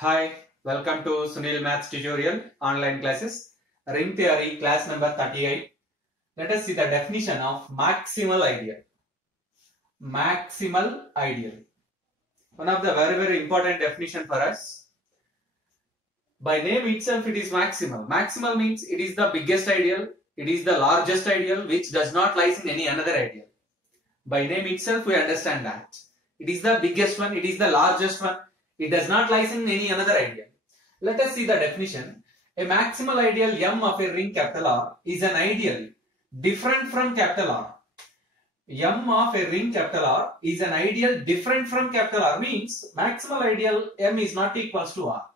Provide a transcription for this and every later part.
Hi, welcome to Sunil Maths tutorial online classes. Ring theory class number 38. Let us see the definition of maximal ideal. Maximal ideal. One of the very important definition for us. By name itself it is maximal. Maximal means it is the biggest ideal. It is the largest ideal which does not lies in any another ideal. By name itself we understand that. It is the biggest one. It is the largest one. It does not lies in any another ideal. Let us see the definition. A maximal ideal M of a ring capital R is an ideal different from capital R. M of a ring capital R is an ideal different from capital R means maximal ideal M is not equals to R,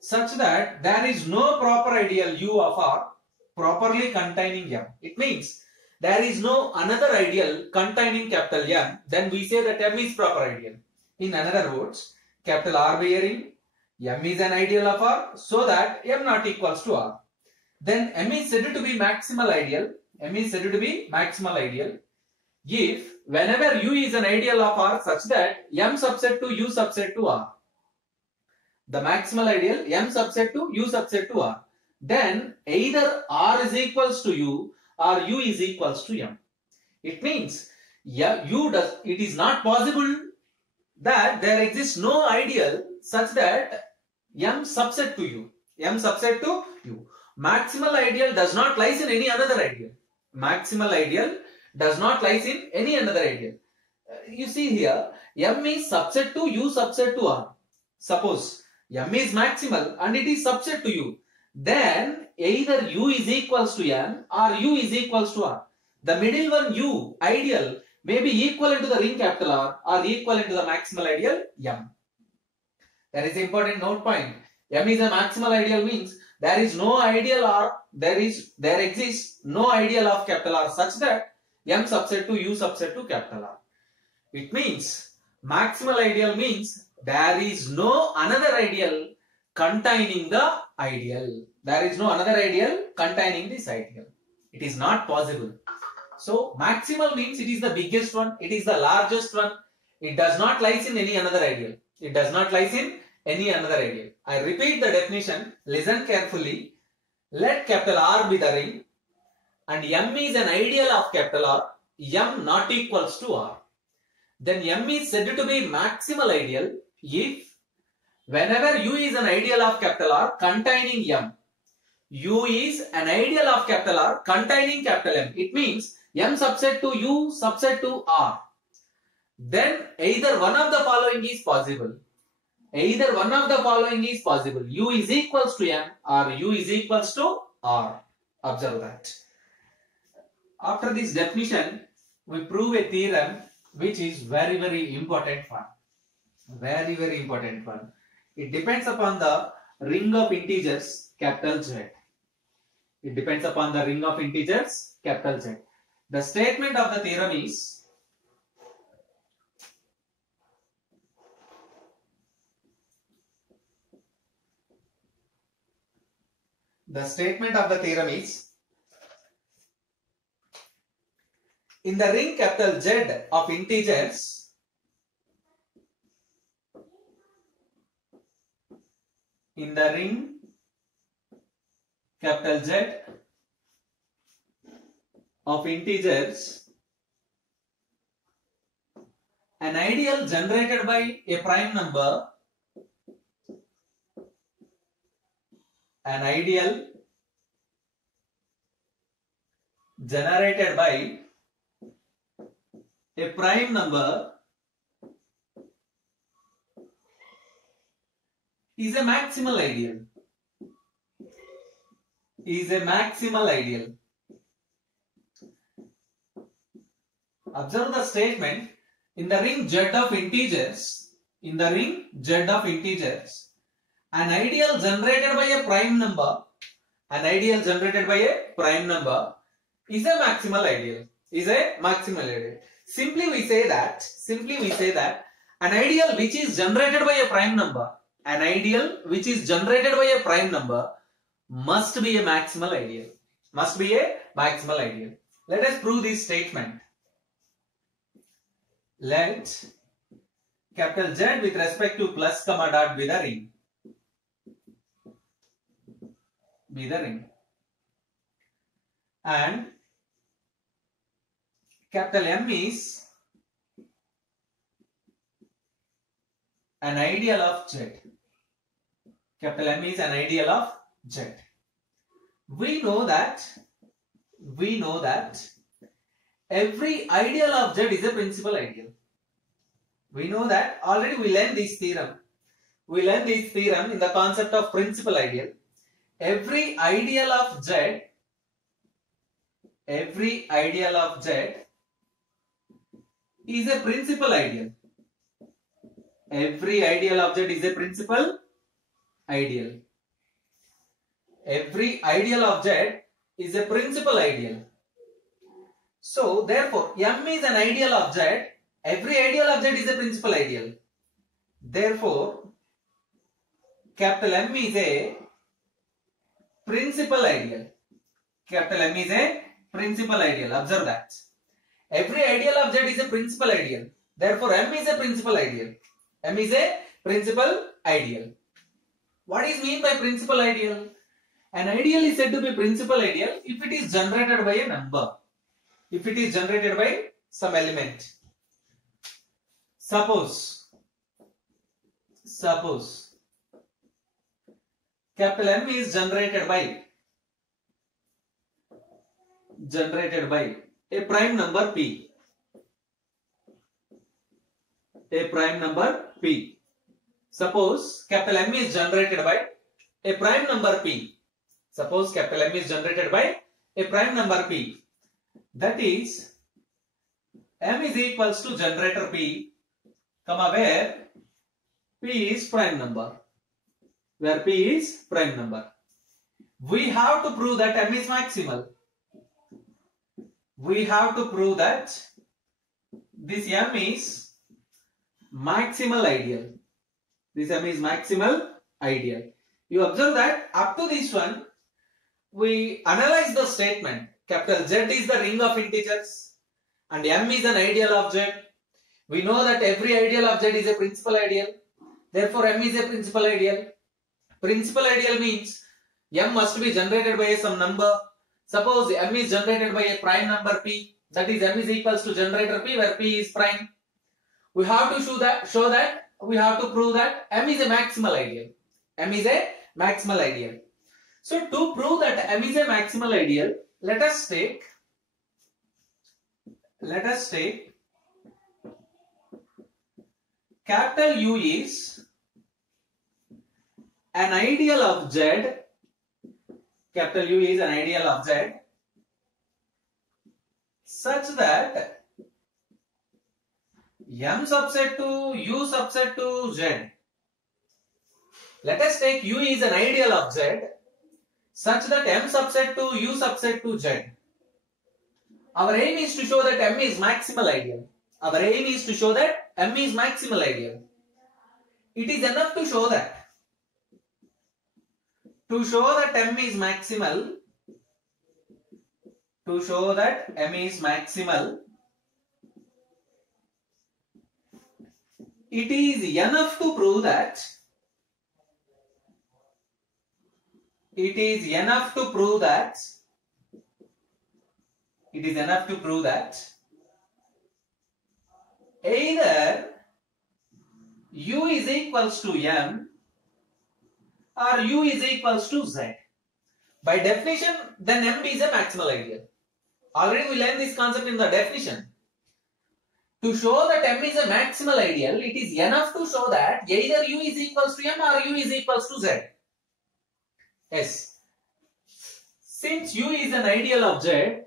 such that there is no proper ideal U of R properly containing M. It means there is no another ideal containing capital M, then we say that M is proper ideal. In other words, capital R be a ring, M is an ideal of R, so that M not equals to R. Then M is said to be maximal ideal. M is said to be maximal ideal if whenever U is an ideal of R such that M subset to U subset to R. The maximal ideal M subset to U subset to R. Then either R is equals to U or U is equals to M. It means it is not possible that there exists no ideal such that M subset to U. M subset to U. Maximal ideal does not lies in any another ideal. Maximal ideal does not lies in any another ideal. You see here, M is subset to U subset to R. Suppose M is maximal and it is subset to U. Then either U is equals to M or U is equals to R. The middle one U, ideal, may be equivalent to the ring capital R or equivalent to the maximal ideal M. That is important note point. M is a maximal ideal means there is no ideal or there exists no ideal of capital R such that M subset to U subset to capital R. It means maximal ideal means there is no another ideal containing the ideal. There is no another ideal containing this ideal. It is not possible. So maximal means it is the biggest one. It is the largest one. It does not lies in any another ideal. It does not lies in any another ideal. I repeat the definition. Listen carefully. Let capital R be the ring and M is an ideal of capital R. M not equals to R. Then M is said to be maximal ideal if whenever U is an ideal of capital R containing M. U is an ideal of capital R containing capital M. It means M subset to U subset to R. Then either one of the following is possible. Either one of the following is possible. U is equals to M or U is equals to R. Observe that. After this definition, we prove a theorem which is very important one. Very important one. It depends upon the ring of integers capital Z. It depends upon the ring of integers capital Z. The statement of the theorem is in the ring capital Z of integers, in the ring capital Z of integers, an ideal generated by a prime number, an ideal generated by a prime number is a maximal ideal. Is a maximal ideal. Observe the statement. In the ring Z of integers, in the ring Z of integers, an ideal generated by a prime number, an ideal generated by a prime number is a maximal ideal. Is a maximal ideal. Simply we say that an ideal which is generated by a prime number, an ideal which is generated by a prime number must be a maximal ideal. Must be a maximal ideal. Let us prove this statement. Let capital Z with respect to plus comma dot be the ring. be the ring. And capital M is an ideal of Z. Capital M is an ideal of Z. We know that every ideal of Z is a principal ideal. We know that already. We learned this theorem. We learned this theorem in the concept of principal ideal. Every ideal of Z is a principal ideal. Every ideal of Z is a principal ideal. Every ideal of Z is a principal ideal. So therefore M is an ideal of Z. Every ideal of Z is a principal ideal. Therefore capital M is a principal ideal. Capital M is a principal ideal. Observe that. Every ideal of Z is a principal ideal. Therefore M is a principal ideal. M is a principal ideal. What is mean by principal ideal? An ideal is said to be principal ideal if it is generated by a number. If it is generated by some element. Suppose capital M is generated by a prime number P. A prime number P. Suppose capital M is generated by a prime number P. Suppose capital M is generated by a prime number P. That is, M is equals to generator P, comma, where P is prime number. Where P is prime number. We have to prove that M is maximal. We have to prove that this M is maximal ideal. This M is maximal ideal. You observe that up to this one, we analyze the statement. Capital Z is the ring of integers and M is an ideal of Z. We know that every ideal of Z is a principal ideal. Therefore M is a principal ideal. Principal ideal means M must be generated by some number. Suppose M is generated by a prime number P. That is M is equals to generator P where P is prime. We have to we have to prove that M is a maximal ideal. M is a maximal ideal. So to prove that M is a maximal ideal, let us take capital U is an ideal of Z. Capital U is an ideal of Z such that M subset to U subset to Z. Let us take U is an ideal of Z such that M subset to U subset to Z. Our aim is to show that M is maximal ideal. Our aim is to show that M is maximal ideal. It is enough to show that. To show that M is maximal, it is enough to prove that either U is equals to M or U is equals to Z. By definition, then M is a maximal ideal. Already we learned this concept in the definition. To show that M is a maximal ideal, it is enough to show that either U is equals to M or U is equals to Z. Yes. Since U is an ideal of Z,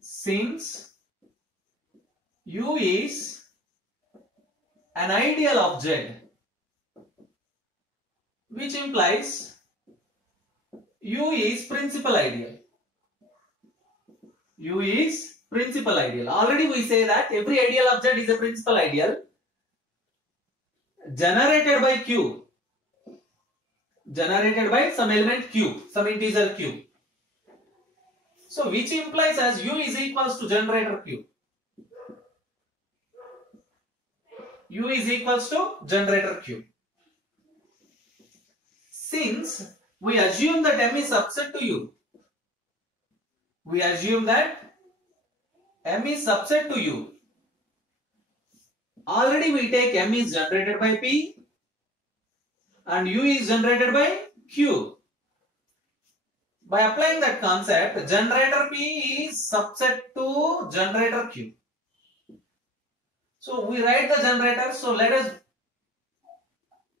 since U is an ideal of Z, which implies U is principal ideal. U is principal ideal. Already we say that every ideal of Z is a principal ideal generated by Q, generated by some element Q, some integer Q. So which implies as U is equals to generator Q. U is equals to generator Q. since we assume that M is subset to U, we assume that M is subset to U. Already we take M is generated by P and U is generated by Q. By applying that concept, generator P is subset to generator Q. So we write the generator. So let us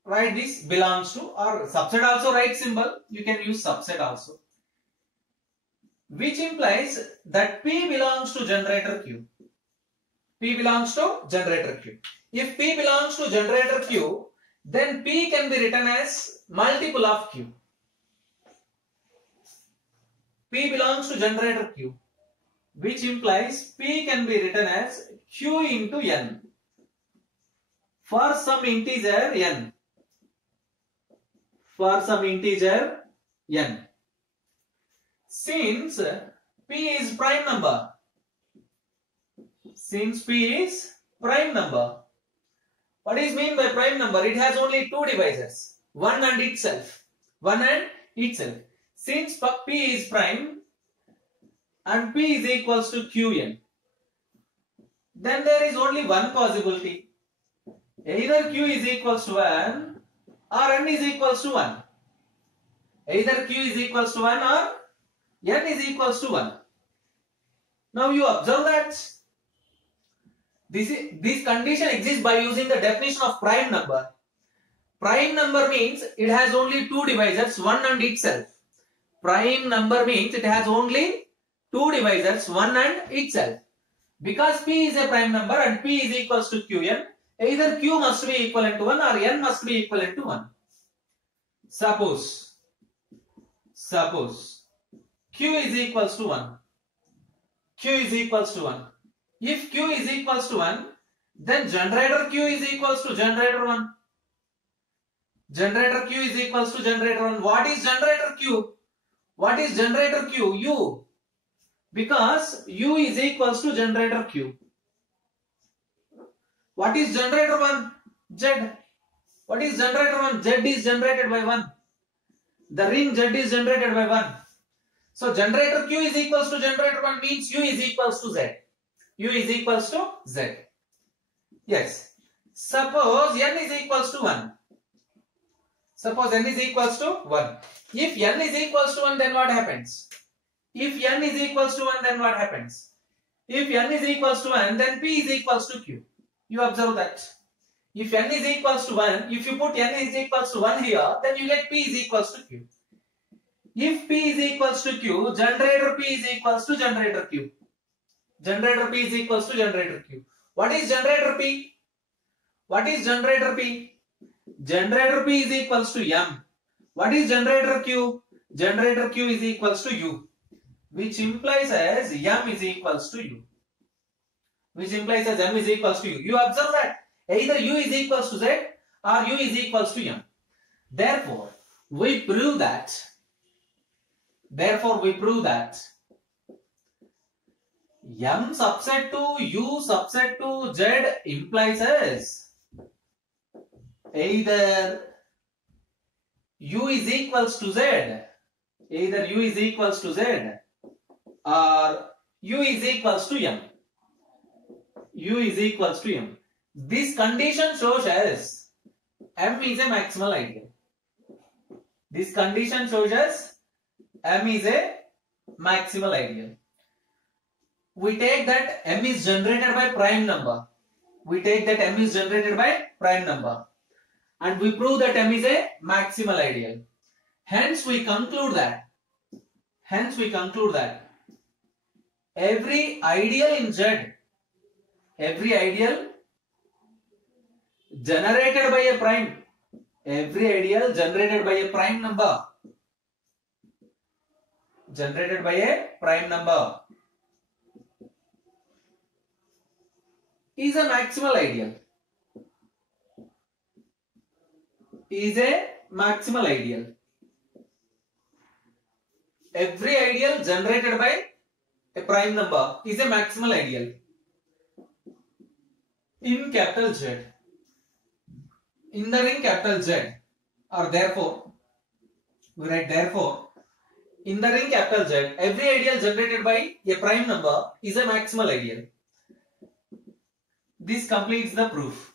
write this belongs to, or subset also write symbol. You can use subset also, which implies that P belongs to generator Q. P belongs to generator Q. If P belongs to generator Q, then P can be written as multiple of Q. P belongs to generator Q, which implies P can be written as Q into N for some integer N. For some integer N. Since P is prime number, since P is prime number, what is meant by prime number? It has only two divisors, one and itself. One and itself. Since P is prime and P is equals to Qn, then there is only one possibility. Either Q is equals to 1 or N is equals to 1. Either Q is equals to 1 or N is equals to 1. Now you observe that this condition exists by using the definition of prime number. Prime number means it has only two divisors, one and itself. Prime number means it has only two divisors, one and itself. Because P is a prime number and P is equals to Qn, either Q must be equivalent to 1 or N must be equivalent to 1. Suppose Q is equals to 1. Q is equals to 1. If Q is equals to 1, then generator Q is equals to generator 1. Generator Q is equals to generator 1. What is generator Q? What is generator Q? U. Because U is equals to generator Q. What is generator 1? Z. What is generator 1? Z is generated by 1. The ring Z is generated by 1. So generator Q is equals to generator 1 means U is equals to Z. U is equals to Z. Yes. Suppose N is equals to 1. Suppose N is equals to 1. If N is equals to 1, then what happens? If N is equals to 1, then what happens? If N is equals to 1, then P is equals to Q. You observe that. If N is equals to 1, if you put N is equals to 1 here, then you get P is equals to Q. If P is equals to Q, generator P is equals to generator Q. Generator P is equals to generator Q. What is generator P? What is generator P? Generator P is equals to M. What is generator Q? Generator Q is equals to U, which implies as M is equals to U. Which implies as M is equals to U. You observe that either U is equals to Z or U is equals to M. Therefore, we prove that M subset to U subset to Z implies as either U is equals to Z, either U is equals to Z or U is equals to M. U is equals to M. This condition shows as M is a maximal ideal. This condition shows as M is a maximal ideal. We take that M is generated by prime number. We take that M is generated by prime number. And we prove that M is a maximal ideal. Hence we conclude that every ideal in Z, every ideal generated by a prime, every ideal generated by a prime number, is a maximal ideal. Every ideal generated by a prime number is a maximal ideal in capital Z, in the ring capital Z, or therefore We write therefore, in the ring capital Z, every ideal generated by a prime number is a maximal ideal. This completes the proof.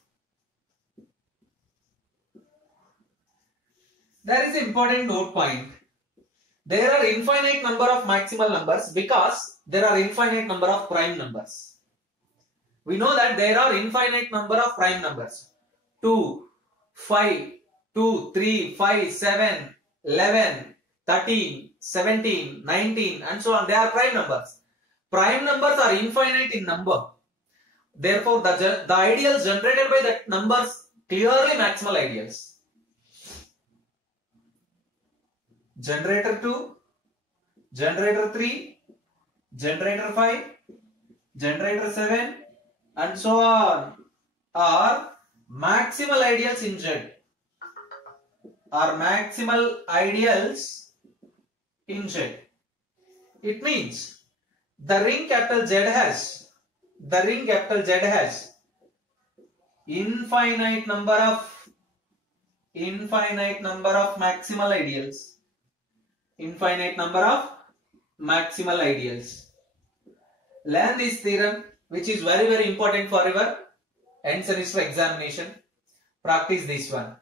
There is an important note point. There are infinite number of maximal numbers because there are infinite number of prime numbers. We know that there are infinite number of prime numbers. 2, 5, 2, 3, 5, 7, 11, 13, 17, 19 and so on. They are prime numbers. Prime numbers are infinite in number. Therefore, the ideals generated by that numbers clearly maximal ideals. Generator 2, generator 3, generator 5, generator 7 and so on are maximal ideals in Z. Are maximal ideals in Z. It means the ring capital Z has infinite number of maximal ideals. Infinite number of maximal ideals. Learn this theorem, which is very important for your end semester examination. Practice this one.